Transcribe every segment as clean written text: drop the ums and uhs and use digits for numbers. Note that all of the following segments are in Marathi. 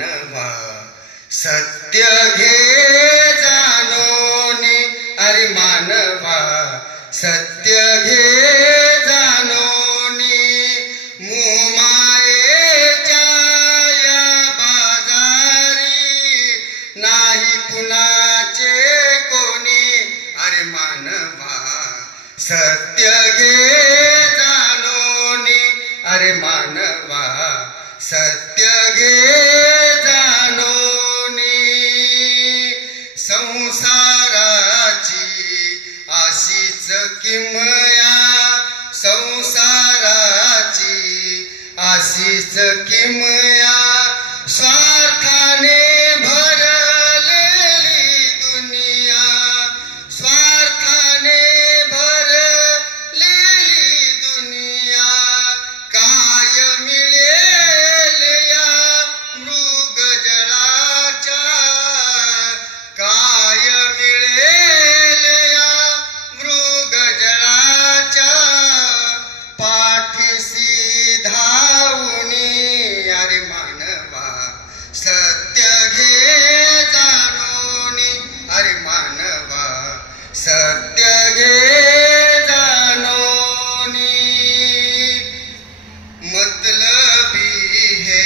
मानवा सत्य घे जाणोनी, अरे मानवा सत्य घे जाणोनी, मोहमायेच्या या बाजारी नाही कुणाचे कोणी, अरे मानवा सत्य घे जाणोनी, अरे मानवा सत्य घे जाणोनी. संसाराची अशीच किमया, संसाराची अशीच किमया, स्वार्थाने भरलेली दुनिया, स्वार्थाने भरलेली दुनिया. काय मिळेल या मृगजळाच्या, काय मिळेल या मृगजळाच्या पाठीशी धावूनी, अरे मानवा सत्य घे जाणोनी, अरे मानवा सत्य घे जाणोनी. मतलबी हे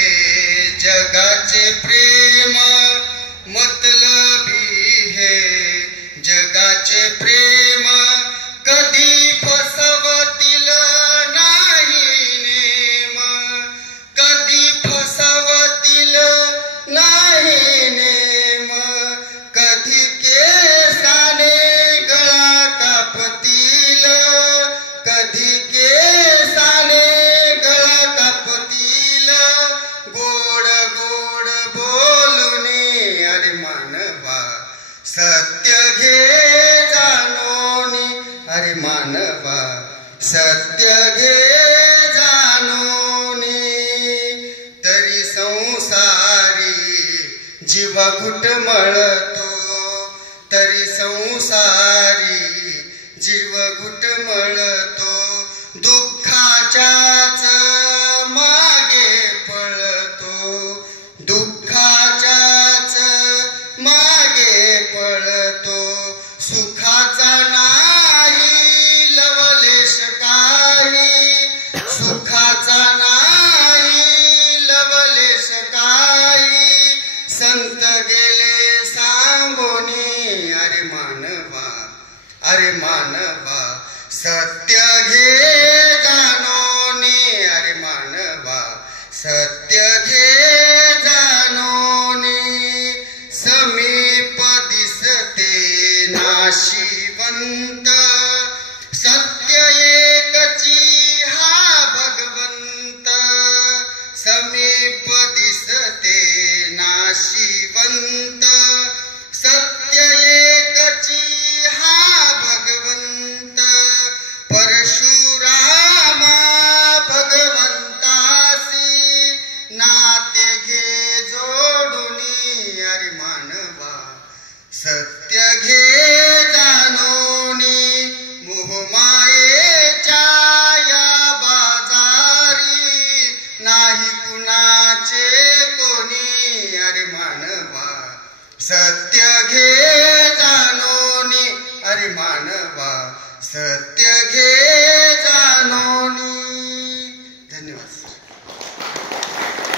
जगाचे प्रेम, मतलबी हे जगाचे प्रेम, कधी फसवतील नाही नेम, कधी फसवतील नाही नेम. कधी केसाने गळा कापतील, कधी केसाने गळा कापतील, गोड गोड बोलूनी, अरे मानवा सत्य घे जाणोनी, अरे मानवा सत्य घे जाणोनी. तरी संसारी जीव घुटमळतो, तरी संसारी जीव घुटमळतो, दुःखाच्याच मागे पळतो, दुःखाच्याच मागे पळतो. सुखाचा नाही लवलेश काही, सुखाचा नाही लवलेश काही, संत गेले सांगोनी, अरे मानवा, अरे मानवा सत्य घे जाणोनी, अरे मानवा सत्य घे जाणोनी. समीप दिसते नाशिवंत, सत्य एकची हा भगवंत, समीप दिसते नाशिवंत, सत्य एकची हा भगवंत. परशुरामा भगवंतासी नाते घे जोडूनी, अरे मानवा सत्य घे जाणोनी. मोहमायेच्या या बाजारी नाही कुणाचे कोणी, अरे मानवा सत्य घे जाणोनी, अरे मानवा सत्य घे जाणोनी.